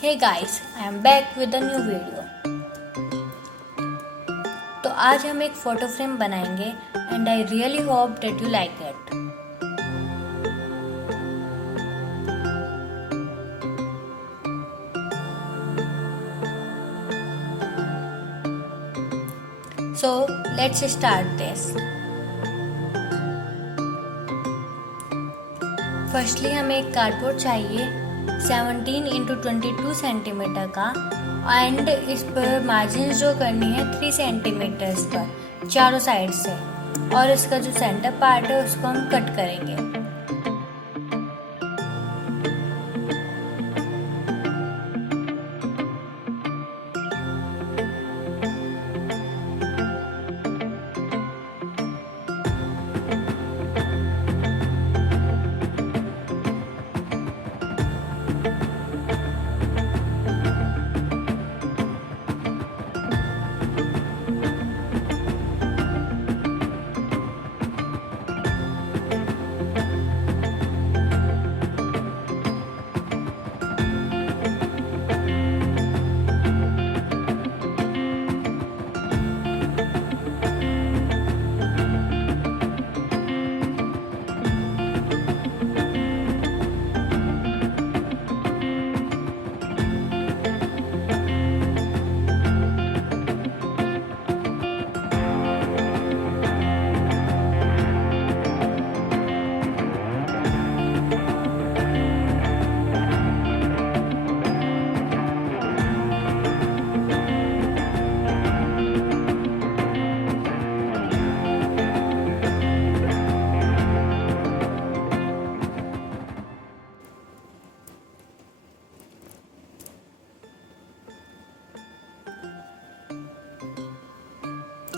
Hey guys, I am back with a new video. तो आज हम एक फ़ोटो फ्रेम बनाएंगे and I really hope that you like it. So let's start this. Firstly हमें एक cardboard चाहिए 17 into 22 centimetre का एंड इस पर मार्जिन जो करनी है 3 सेंटीमीटर्स पर चारों साइड से, और इसका जो सेंटर पार्ट है उसको हम कट करेंगे।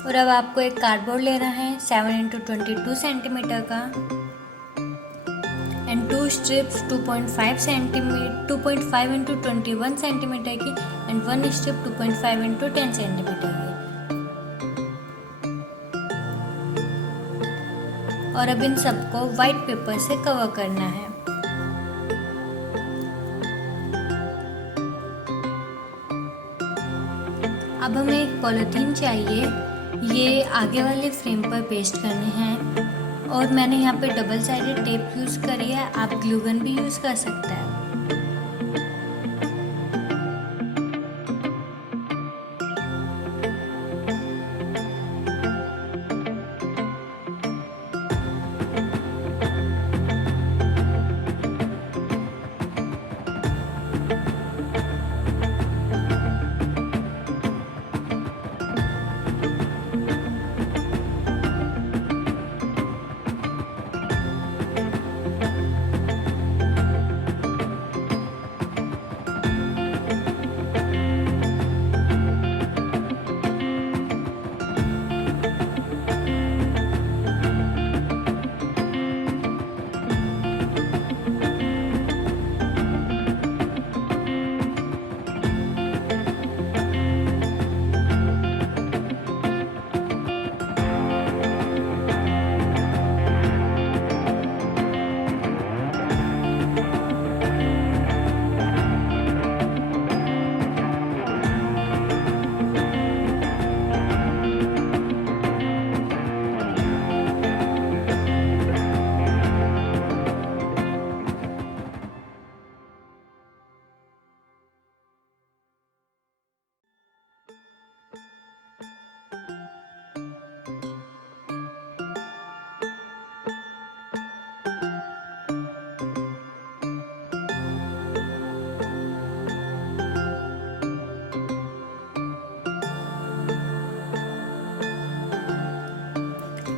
और अब आपको एक कार्डबोर्ड लेना है 7 इंटू 22 सेंटीमीटर का and 2 strips 2.5 centimetre 2.5 into 21 centimetre की एंड 1 स्ट्रिप 2.5 इंटू 10 सेंटीमीटर की। और अब इन सबको वाइट पेपर से कवर करना है। अब हमें एक पॉलीथीन चाहिए, ये आगे वाले फ्रेम पर पेस्ट करने हैं और मैंने यहाँ पे डबल साइडेड टेप यूज़ करी है, आप ग्लू गन भी यूज़ कर सकते हैं।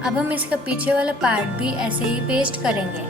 अब हम इसका पीछे वाला पार्ट भी ऐसे ही पेस्ट करेंगे।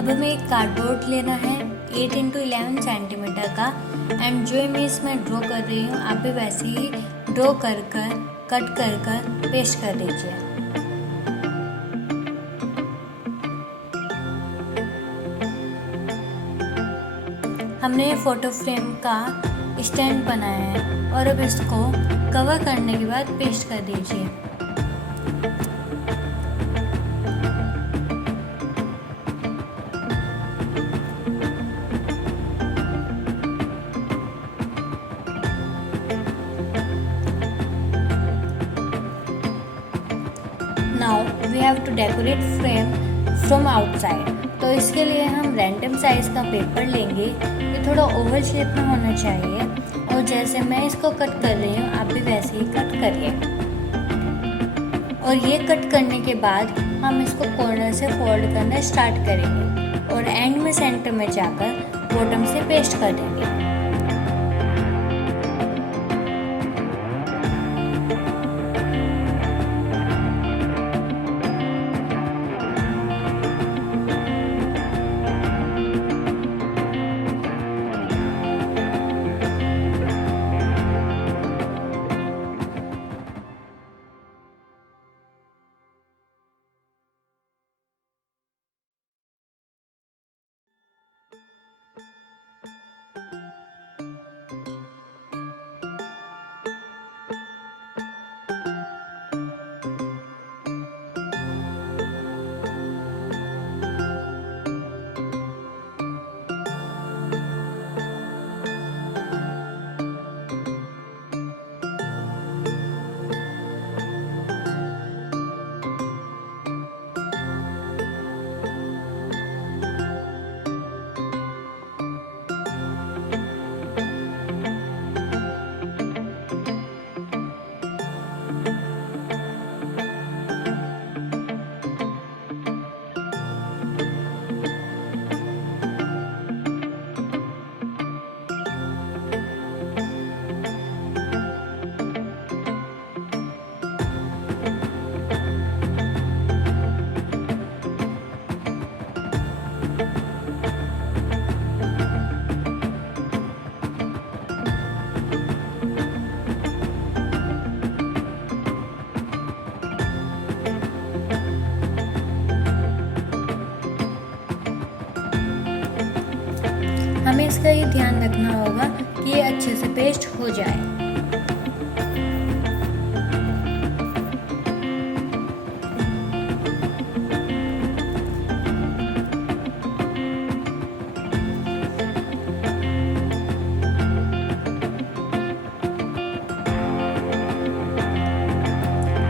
अब हमें एक कार्डबोर्ड लेना है 8 इंटू 11 सेंटीमीटर का, एंड जो इमेज मैं ड्रॉ कर रही हूँ आप भी वैसे ही ड्रॉ कर कट कर पेस्ट कर दीजिए। हमने फोटो फ्रेम का स्टैंड बनाया है और अब इसको कवर करने के बाद पेस्ट कर दीजिए। Now we have to decorate frame from outside. तो इसके लिए हम रैंडम साइज का पेपर लेंगे, ये थोड़ा ओवल शेप में होना चाहिए, और जैसे मैं इसको कट कर रही हूँ आप भी वैसे ही कट करिए। और ये कट करने के बाद हम इसको कॉर्नर से फोल्ड करना स्टार्ट करेंगे और एंड में सेंटर में जाकर बॉटम से पेस्ट कर देंगे। हमें इसका ये ध्यान रखना होगा कि ये अच्छे से पेस्ट हो जाए।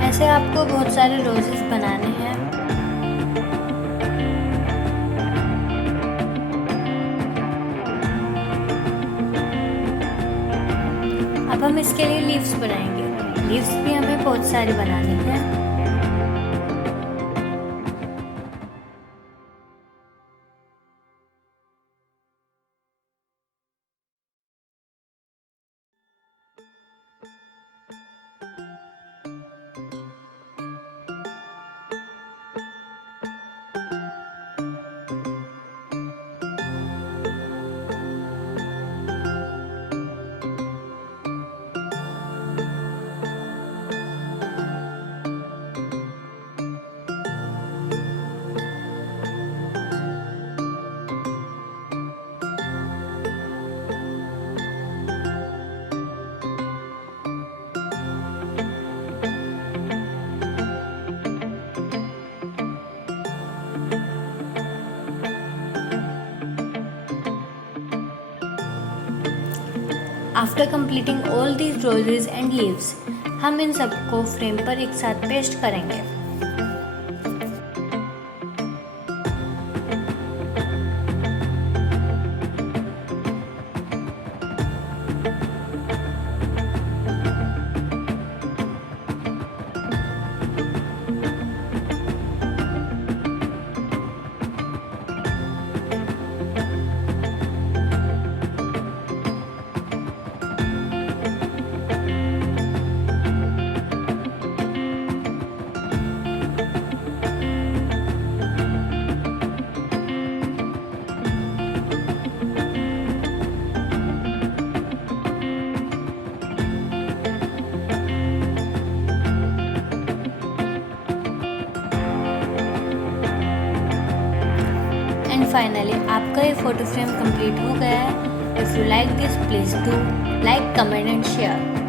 ऐसे आपको बहुत सारे रोजेस बनाने हैं। अब हम इसके लिए लीव्स बनाएंगे। लीव्स भी हमें बहुत सारे बनाने हैं। After completing all these roses and leaves, हम इन सबको फ्रेम पर एक साथ पेस्ट करेंगे। फाइनली आपका ये फ़ोटो फ्रेम कंप्लीट हो गया है। If you like this please do like, comment and share.